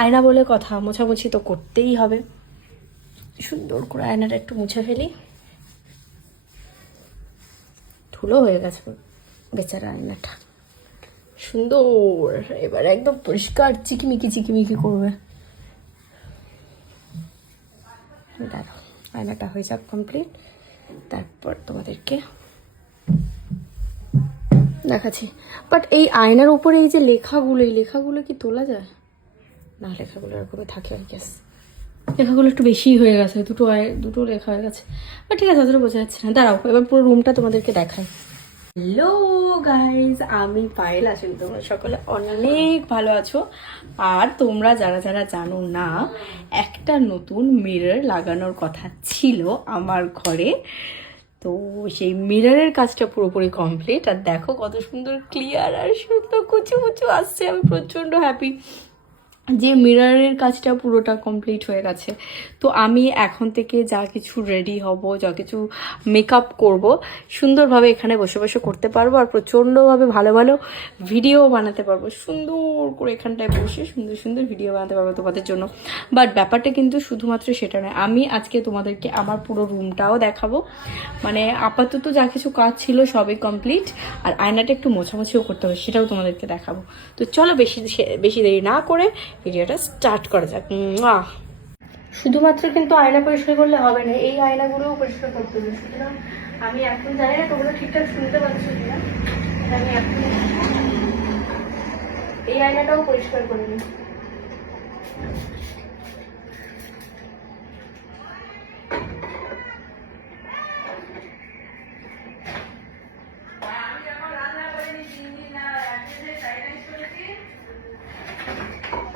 আয়না বলে কথা, মোছামুছি তো করতেই হবে। সুন্দর করে আয়নাটা একটু মুছে ফেলি, ধুলো হয়ে গেছে বেচারা আয়নাটা। সুন্দর, এবার একদম পরিষ্কার চিকিমিকি চিকিমিকি করবে। দাঁড়াও, আয়নাটা হয়ে যাক কমপ্লিট, তারপর তোমাদেরকে দেখাচ্ছি। বাট এই আয়নার উপরে এই যে লেখাগুলো, এই লেখাগুলো কি তোলা যায়? না, লেখাগুলো এরকমই থাকে আই গেস। লেখাগুলো একটু বেশিই হয়ে গেছে, দুটো লেখা হয়ে গেছে। বাট ঠিক আছে, অতটা বোঝা যাচ্ছে না। দাঁড়াও, এবার পুরো রুমটা তোমাদেরকে দেখাই। হ্যালো গাইজ, আমি পায়েল। আসলে তোমরা সকলে অনেক ভালো আছো। আর তোমরা যারা যারা জানো না, একটা নতুন মিরর লাগানোর কথা ছিল আমার ঘরে। তো সেই মিররের কাজটা পুরোপুরি কমপ্লিট। আর দেখো কত সুন্দর ক্লিয়ার আর সুন্দর কুচু কুচু আসছে। আমি প্রচণ্ড হ্যাপি যে মিররের কাজটা পুরোটা কমপ্লিট হয়ে গেছে। তো আমি এখন থেকে যা কিছু রেডি হব, যা কিছু মেকআপ করব, সুন্দরভাবে এখানে বসে বসে করতে পারবো। আর প্রচণ্ডভাবে ভালো ভালো ভিডিও বানাতে পারবো, সুন্দর করে এখানটায় বসে সুন্দর সুন্দর ভিডিও বানাতে পারবো তোমাদের জন্য। বাট ব্যাপারটা কিন্তু শুধুমাত্র সেটা নয়, আমি আজকে তোমাদেরকে আমার পুরো রুমটাও দেখাবো। মানে আপাতত যা কিছু কাজ ছিল সবই কমপ্লিট, আর আয়নাটা একটু মোছামুছিও করতে হবে, সেটাও তোমাদেরকে দেখাবো। তো চলো বেশি দেরি না করে ভিডিওটা স্টার্ট করা যাক। শুধুমাত্র কিন্তু আয়না পরিষ্কার করলে হবে না, এই আয়নাগুলোও পরিষ্কার করতে হবে। সুতরাং আমি এখন জানি না তোমরা ঠিকঠাক শুনতে পাচ্ছ কিনা, আমি এখন এই আয়নাটাও পরিষ্কার করে নিই।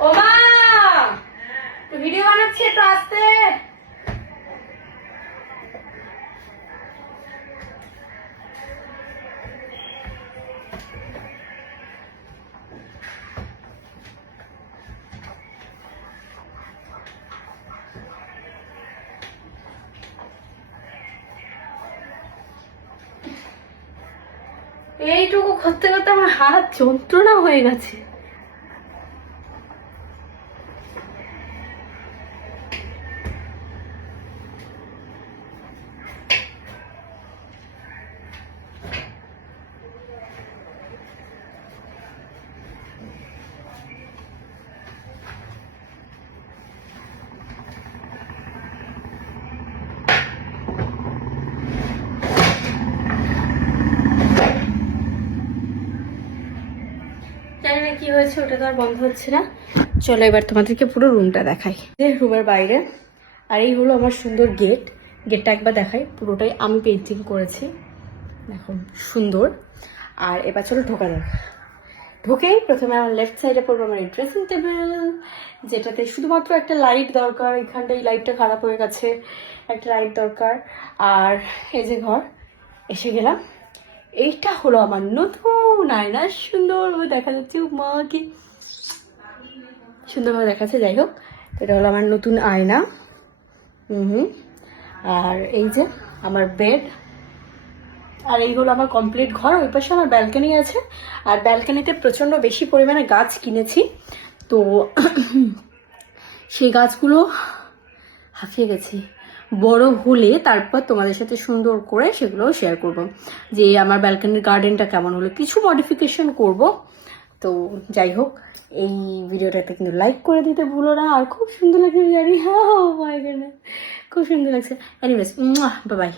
ও মা, ভিডিও বানাচ্ছি, একটু আসতে। এইটুকু করতে করতে আমার হাত যন্ত্রণা হয়ে গেছে। জানি না কি হয়েছে, ওটা তো আর বন্ধ হচ্ছে না। চলো এবার তোমাদেরকে পুরো রুমটা দেখাই, রুমের বাইরে। আর এই হলো আমার সুন্দর গেটটা একবার দেখাই। পুরোটাই আমি পেন্টিং করেছি, দেখো সুন্দর। আর এবার চলো ঢোকা যাক। ঢুকেই প্রথমে আমার লেফট সাইডে পড়বো আমার ড্রেসিং টেবিল, যেটাতে শুধুমাত্র একটা লাইট দরকার। এখানটা এই লাইটটা খারাপ হয়ে গেছে, একটা লাইট দরকার। আর এই যে ঘর, এসে গেলাম। এইটা হলো আমার নতুন আয়না, সুন্দরভাবে দেখা যাচ্ছে। মা কি সুন্দরভাবে দেখাচ্ছে। যাই হোক, এটা হলো আমার নতুন আয়না। আর এই যে আমার বেড, আর এই হলো আমার কমপ্লিট ঘর। ওই পাশে আমার ব্যালকনি আছে, আর ব্যালকনিতে প্রচণ্ড বেশি পরিমাণে গাছ কিনেছি। তো সেই গাছগুলো হাঁপিয়ে গেছি, বড় হলে তারপর তোমাদের সাথে সুন্দর করে সেগুলো শেয়ার করব, যে আমার ব্যালকনির গার্ডেনটা কেমন হলো। কিছু মডিফিকেশন করব। তো যাই হোক, এই ভিডিওটাতে কিন্তু লাইক করে দিতে ভুলো না। আর খুব সুন্দর লাগছে জানি, হ্যাঁ, খুব সুন্দর লাগছে। Anyways, bye bye.